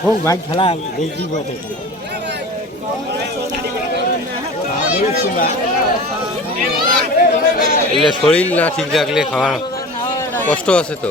খুব ভাই খেলা বেশি বটে। শরীর না ঠিক থাকলে খাওয়ার কষ্ট আছে তো।